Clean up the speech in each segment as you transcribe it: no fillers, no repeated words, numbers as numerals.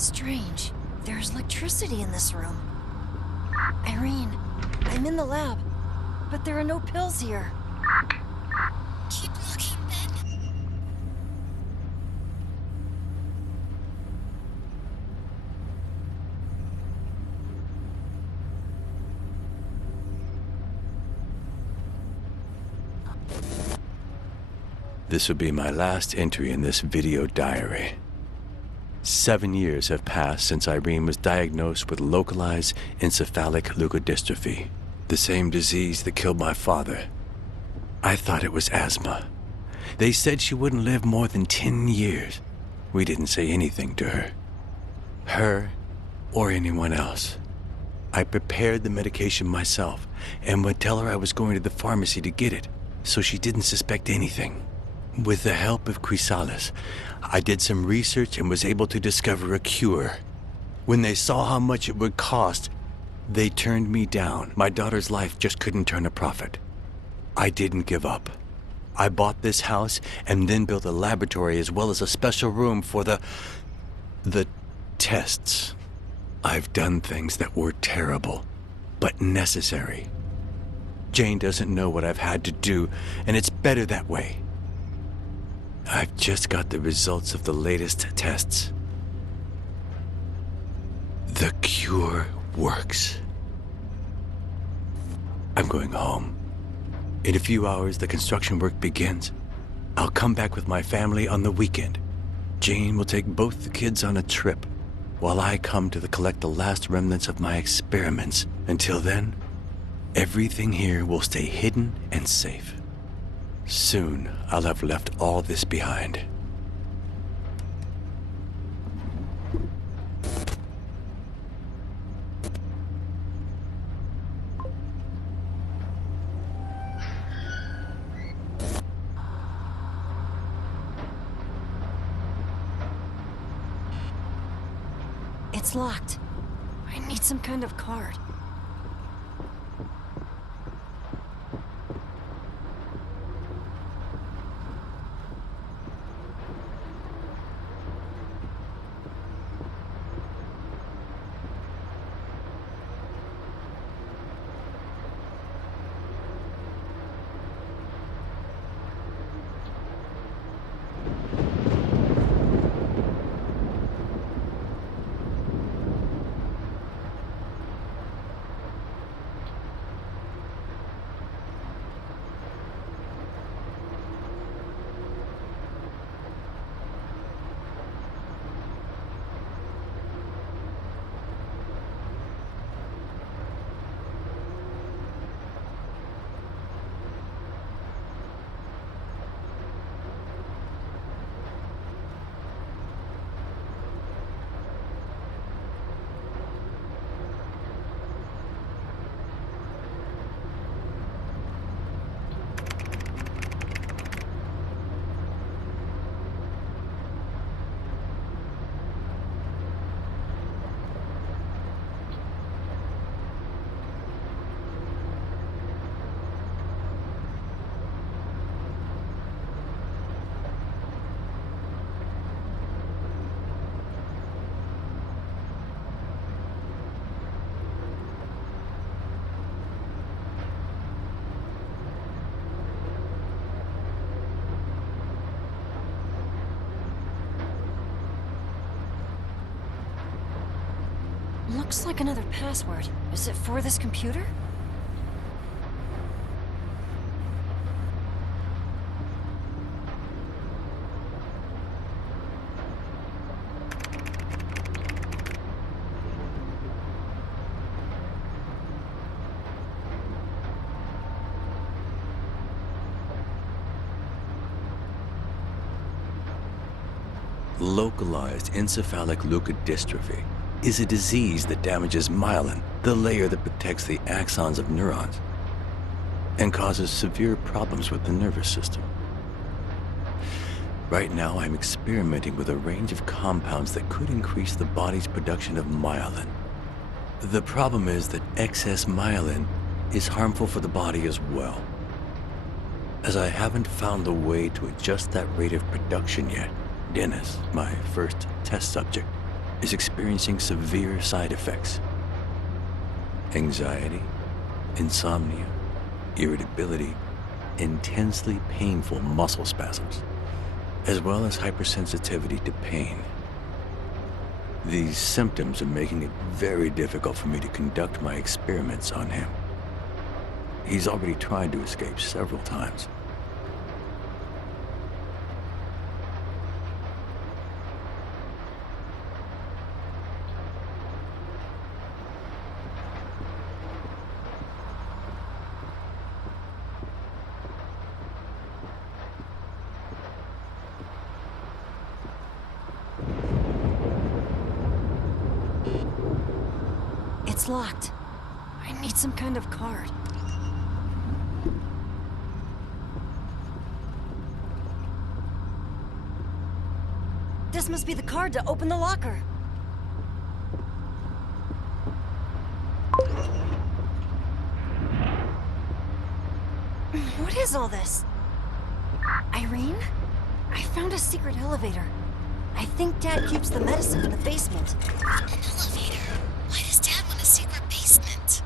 Strange. There's electricity in this room. Irene, I'm in the lab, but there are no pills here. Keep looking, then. This will be my last entry in this video diary. 7 years have passed since Irene was diagnosed with localized encephalic leukodystrophy, the same disease that killed my father. I thought it was asthma. They said she wouldn't live more than 10 years. We didn't say anything to her or anyone else. I prepared the medication myself and would tell her I was going to the pharmacy to get it, so she didn't suspect anything. With the help of Chrysalis, I did some research and was able to discover a cure. When they saw how much it would cost, they turned me down. My daughter's life just couldn't turn a profit. I didn't give up. I bought this house and then built a laboratory as well as a special room for the tests. I've done things that were terrible, but necessary. Jane doesn't know what I've had to do, and it's better that way. I've just got the results of the latest tests. The cure works. I'm going home. In a few hours, the construction work begins. I'll come back with my family on the weekend. Jane will take both the kids on a trip, while I come to collect the last remnants of my experiments. Until then, everything here will stay hidden and safe. Soon, I'll have left all this behind. It's locked. I need some kind of card. Looks like another password. Is it for this computer? Localized encephalic leukodystrophy is a disease that damages myelin, the layer that protects the axons of neurons, and causes severe problems with the nervous system. Right now, I'm experimenting with a range of compounds that could increase the body's production of myelin. The problem is that excess myelin is harmful for the body as well. As I haven't found a way to adjust that rate of production yet, Dennis, my first test subject, is experiencing severe side effects. Anxiety, insomnia, irritability, intensely painful muscle spasms, as well as hypersensitivity to pain. These symptoms are making it very difficult for me to conduct my experiments on him. He's already tried to escape several times. It's locked. I need some kind of card. This must be the card to open the locker. What is all this? Irene? I found a secret elevator. I think Dad keeps the medicine in the basement. An elevator? Why does Dad want a secret basement?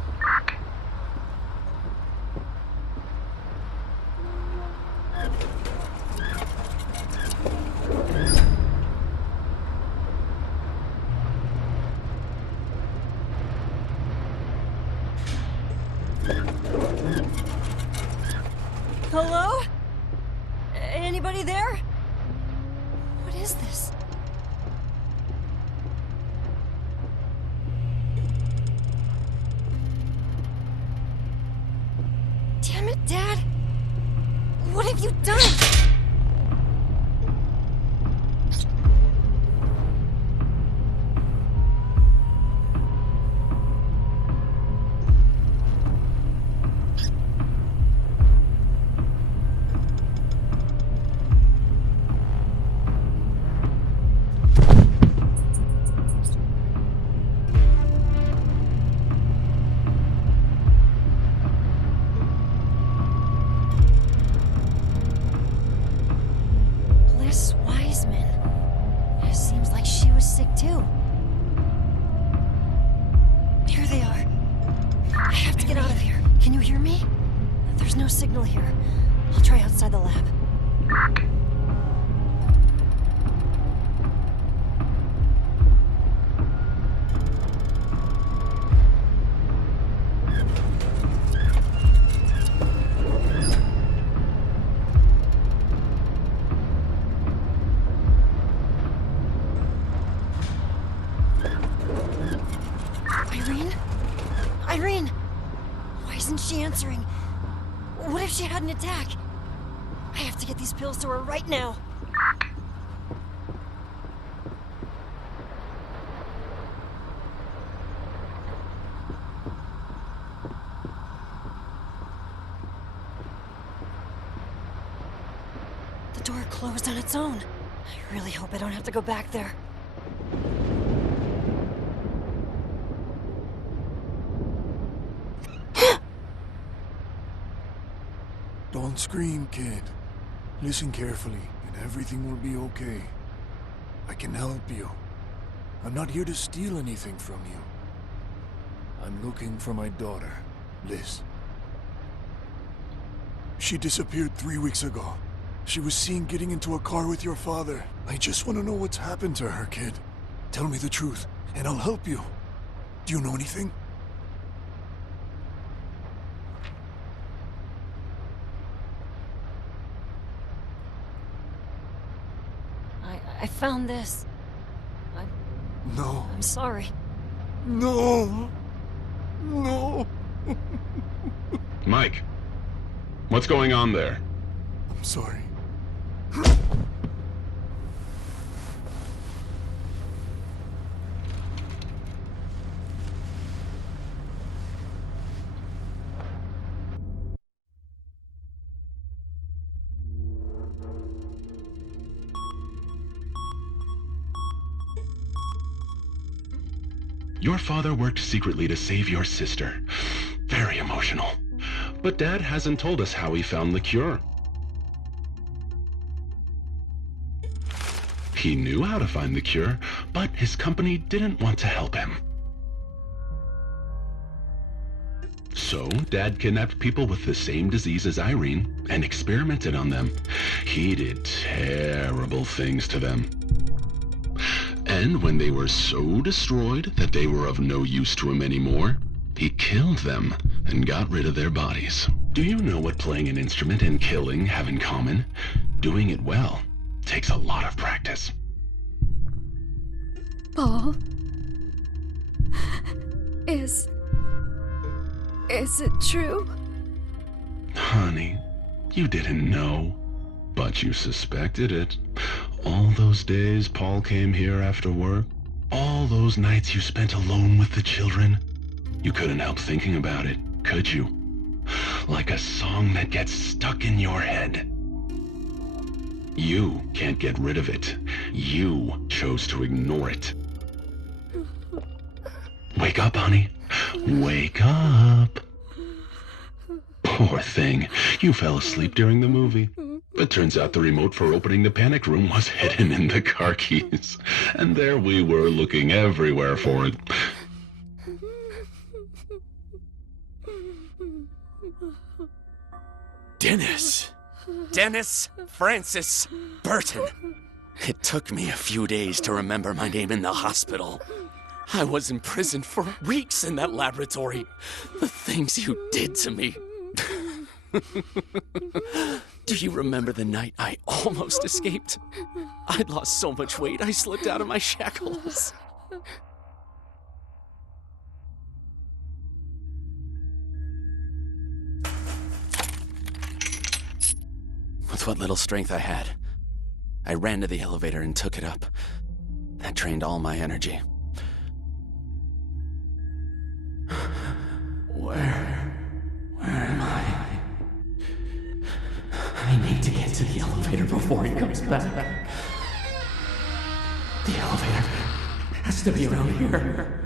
Hello? Anybody there? What is this? Damn it, Dad! What have you done? Seems like she was sick too. Here they are. I have to get out of here. Can you hear me? There's no signal here. I'll try outside the lab. Irene! Why isn't she answering? What if she had an attack? I have to get these pills to her right now. The door closed on its own. I really hope I don't have to go back there. Don't scream, kid. Listen carefully, and everything will be okay. I can help you. I'm not here to steal anything from you. I'm looking for my daughter, Liz. She disappeared 3 weeks ago. She was seen getting into a car with your father. I just want to know what's happened to her, kid. Tell me the truth, and I'll help you. Do you know anything? I found this. No. I'm sorry. No! No! Mike, what's going on there? I'm sorry. Your father worked secretly to save your sister. Very emotional. But Dad hasn't told us how he found the cure. He knew how to find the cure, but his company didn't want to help him. So, Dad kidnapped people with the same disease as Irene and experimented on them. He did terrible things to them. And when they were so destroyed that they were of no use to him anymore, he killed them and got rid of their bodies. Do you know what playing an instrument and killing have in common? Doing it well takes a lot of practice. Paul? Is it true? Honey, you didn't know, but you suspected it. All those days Paul came here after work, all those nights you spent alone with the children, you couldn't help thinking about it, could you? Like a song that gets stuck in your head. You can't get rid of it. You chose to ignore it. Wake up, honey. Wake up. Poor thing. You fell asleep during the movie. But turns out the remote for opening the panic room was hidden in the car keys. And there we were looking everywhere for it. Dennis Francis Burton. It took me a few days to remember my name in the hospital. I was imprisoned for weeks in that laboratory. The things you did to me. Do you remember the night I almost escaped? I'd lost so much weight I slipped out of my shackles. With what little strength I had, I ran to the elevator and took it up. That drained all my energy. Where am I? I need to get to the elevator before he comes back. The elevator has to be around here.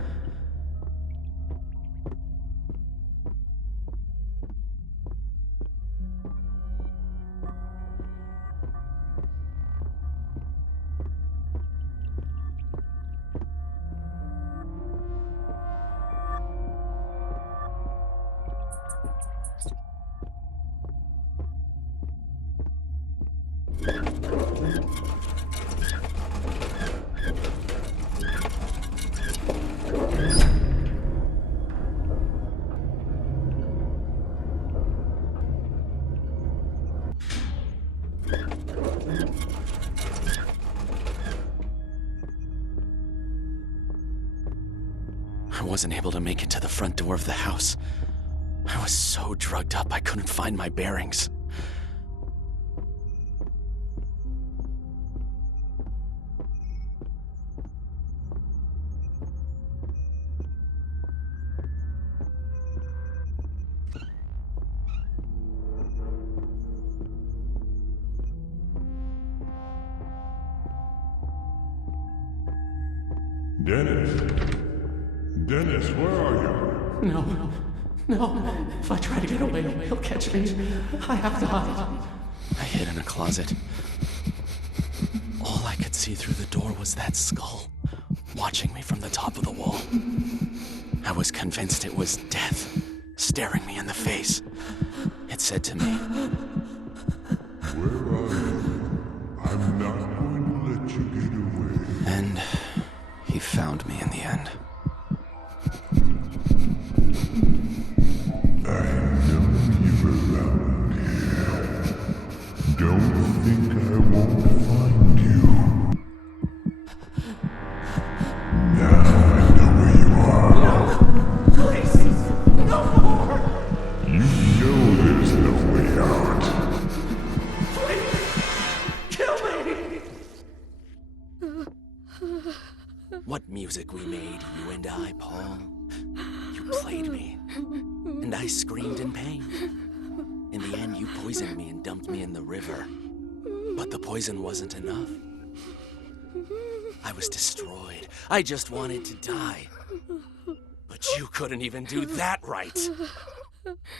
I wasn't able to make it to the front door of the house. I was so drugged up I couldn't find my bearings. Dennis, where are you? No. If I try to get away, he'll catch me. I have to hide. I hid in a closet. All I could see through the door was that skull, watching me from the top of the wall. I was convinced it was death, staring me in the face. It said to me, Where are you? I'm not going to let you get away. and he found me in the end. Don't think I won't find you. Now I know where you are. Please, no more! You know there's no way out. Kill me! What music we made, you and I, Paul. You played me, and I screamed in pain. In the end, you poisoned me and dumped me in the river. But the poison wasn't enough. I was destroyed. I just wanted to die. But you couldn't even do that right.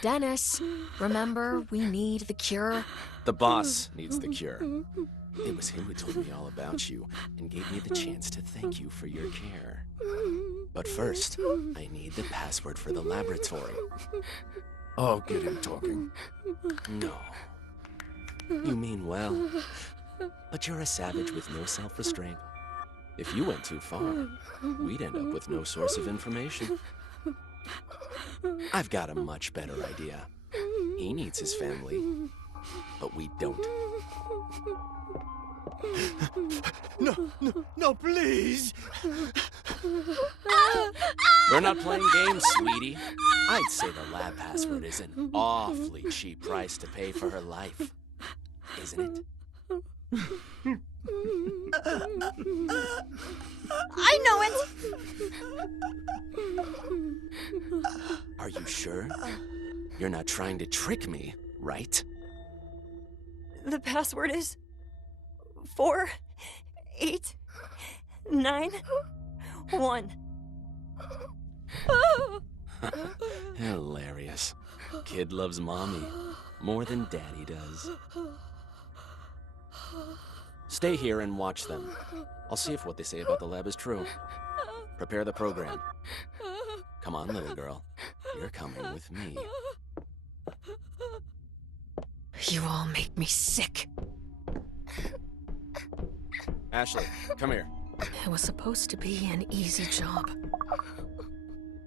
Dennis, remember, we need the cure. The boss needs the cure. It was him who told me all about you and gave me the chance to thank you for your care. But first, I need the password for the laboratory. I'll get him talking. No. You mean well, but you're a savage with no self-restraint. If you went too far, we'd end up with no source of information. I've got a much better idea. He needs his family, but we don't. No, please! We're not playing games, sweetie. I'd say the lab password is an awfully cheap price to pay for her life. Isn't it? I know it! Are you sure? You're not trying to trick me, right? The password is 4, 8, 9, 1. Hilarious. Kid loves mommy more than daddy does. Stay here and watch them. I'll see if what they say about the lab is true. Prepare the program. Come on, little girl. You're coming with me. You all make me sick. Ashley, come here. It was supposed to be an easy job.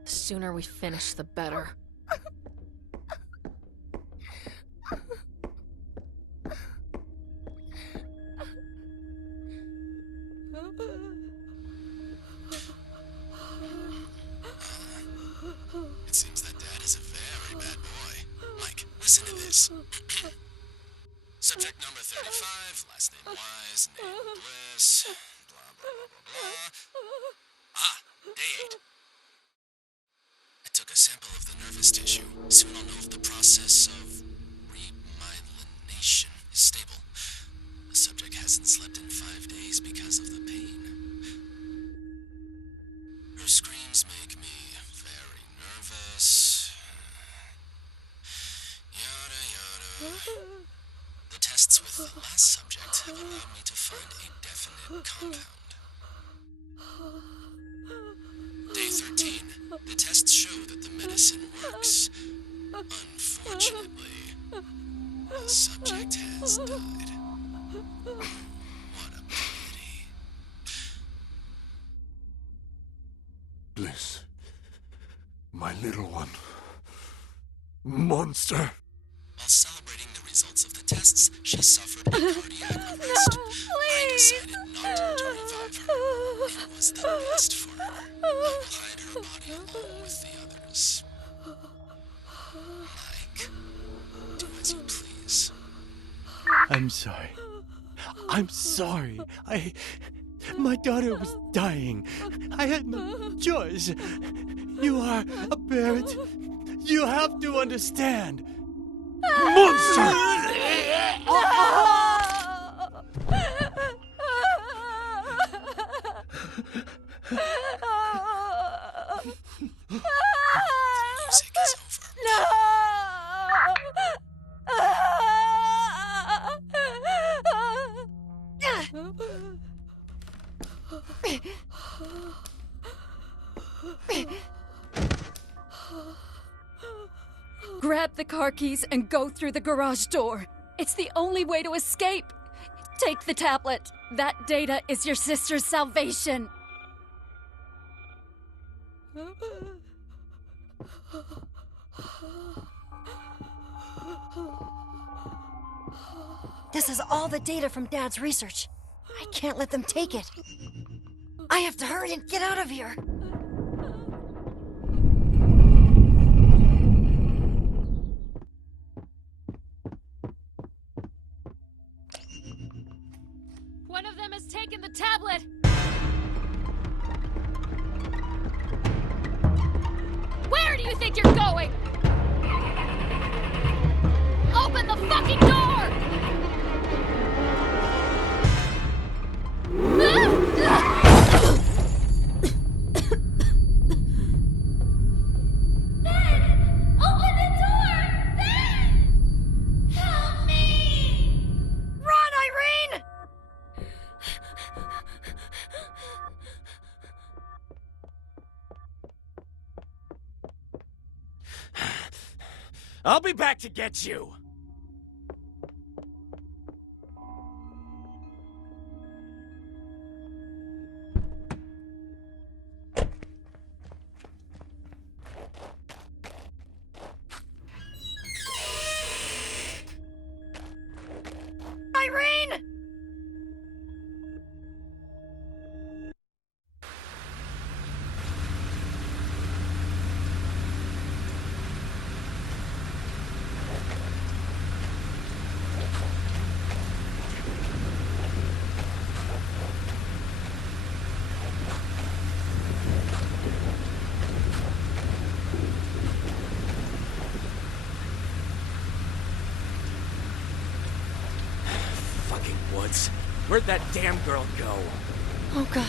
The sooner we finish, the better. It seems that Dad is a very bad boy. Mike, listen to this. Subject number 35, last name Wise, name Bliss, blah, blah, blah, blah, blah. Day 8. I took a sample of the nervous tissue. Soon I'll know if the process of remyelination is stable. The subject hasn't slept in 5 days because of the pain. Her screams make me very nervous. Yada yada. The tests with the last subject have allowed me to find a definite compound. Day 13. The tests show that the medicine works. Unfortunately, the subject has died. What a pity. Bliss. My little one. Monster. While celebrating the results of the tests, she suffered a cardiac arrest. I decided not to revive her. It was the best for her. I will hide her body along with the others. Mike, do as you please. I'm sorry. I'm sorry. My daughter was dying. I had no choice. You are a parent. You have to understand. Monster! Music is over. Grab the car keys and go through the garage door. It's the only way to escape. Take the tablet. That data is your sister's salvation. This is all the data from Dad's research. I can't let them take it. I have to hurry and get out of here. One of them has taken the tablet. Where do you think you're going? Open the fucking door! Open the door! Ben! Help me! Run, Irene! I'll be back to get you! Irene! Fucking woods. Where'd that damn girl go? Oh god.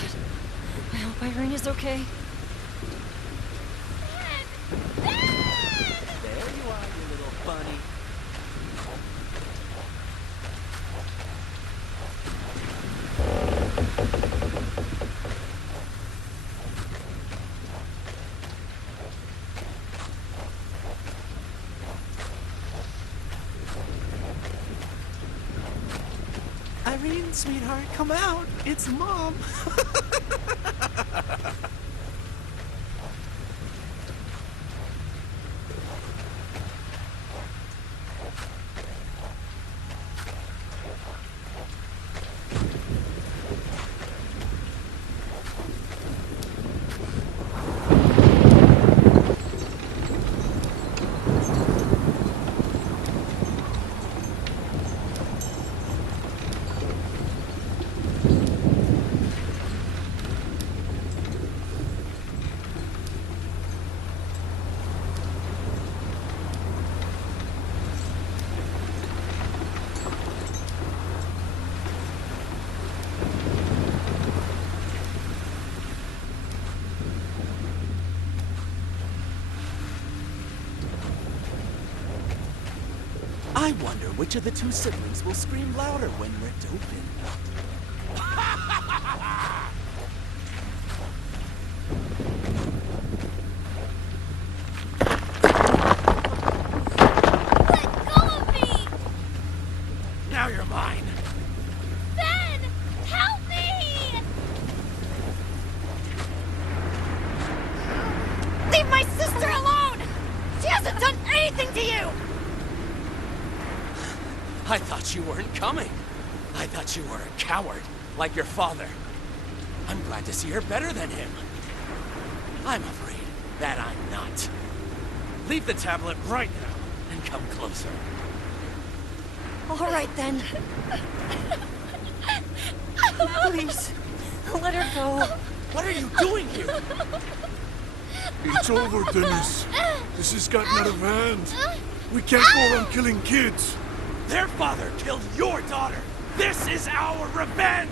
I hope Irene is okay. There you are, you little bunny. Irene, sweetheart, come out. It's Mom. I wonder which of the two siblings will scream louder when ripped open. Let go of me! Now you're mine. Ben! Help me! Leave my sister alone! She hasn't done anything to you! I thought you weren't coming. I thought you were a coward, like your father. I'm glad to see her better than him. I'm afraid that I'm not. Leave the tablet right now and come closer. All right then. Please, let her go. What are you doing here? It's over, Dennis. This has gotten out of hand. We can't go around killing kids. Their father killed your daughter. This is our revenge!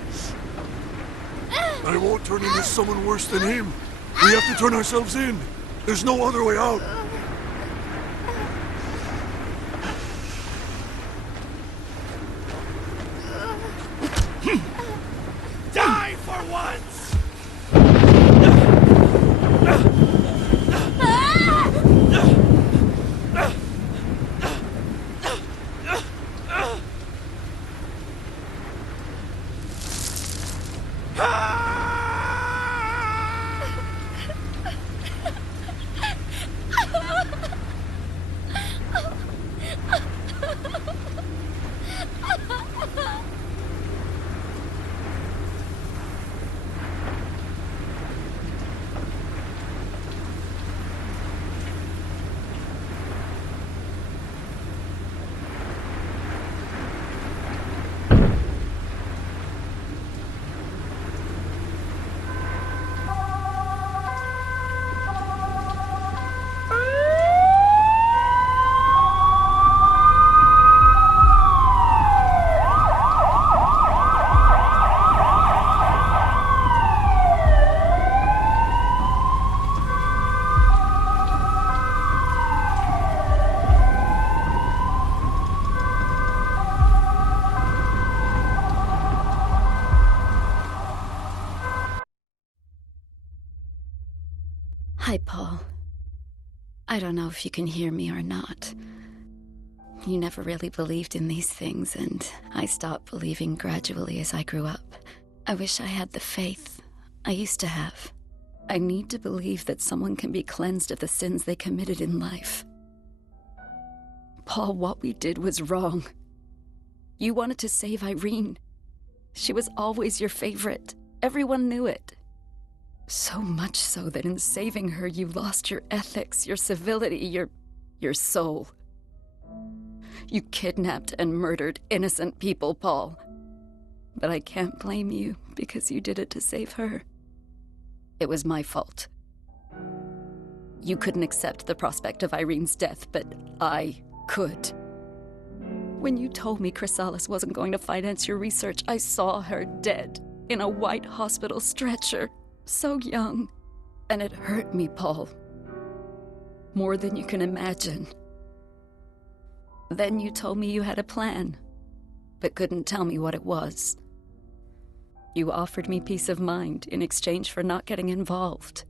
I won't turn into someone worse than him. We have to turn ourselves in. There's no other way out. Die for once! Hi, Paul. I don't know if you can hear me or not, You never really believed in these things, and I stopped believing gradually as I grew up. I wish I had the faith I used to have. I need to believe that someone can be cleansed of the sins they committed in life. Paul, what we did was wrong. You wanted to save Irene. She was always your favorite. Everyone knew it. So much so that in saving her, you lost your ethics, your civility, your soul. You kidnapped and murdered innocent people, Paul. But I can't blame you because you did it to save her. It was my fault. You couldn't accept the prospect of Irene's death, but I could. When you told me Chrysalis wasn't going to finance your research, I saw her dead in a white hospital stretcher, so young. And it hurt me, Paul. More than you can imagine. Then you told me you had a plan, but couldn't tell me what it was. You offered me peace of mind in exchange for not getting involved.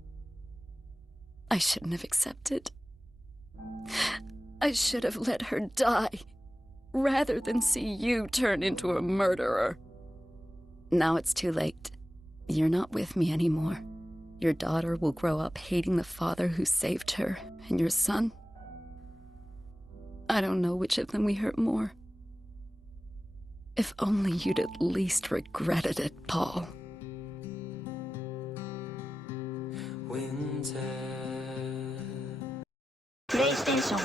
I shouldn't have accepted. I should have let her die, rather than see you turn into a murderer. Now it's too late. You're not with me anymore. Your daughter will grow up hating the father who saved her, and your son, I don't know which of them we hurt more. If only you'd at least regretted it, Paul. PlayStation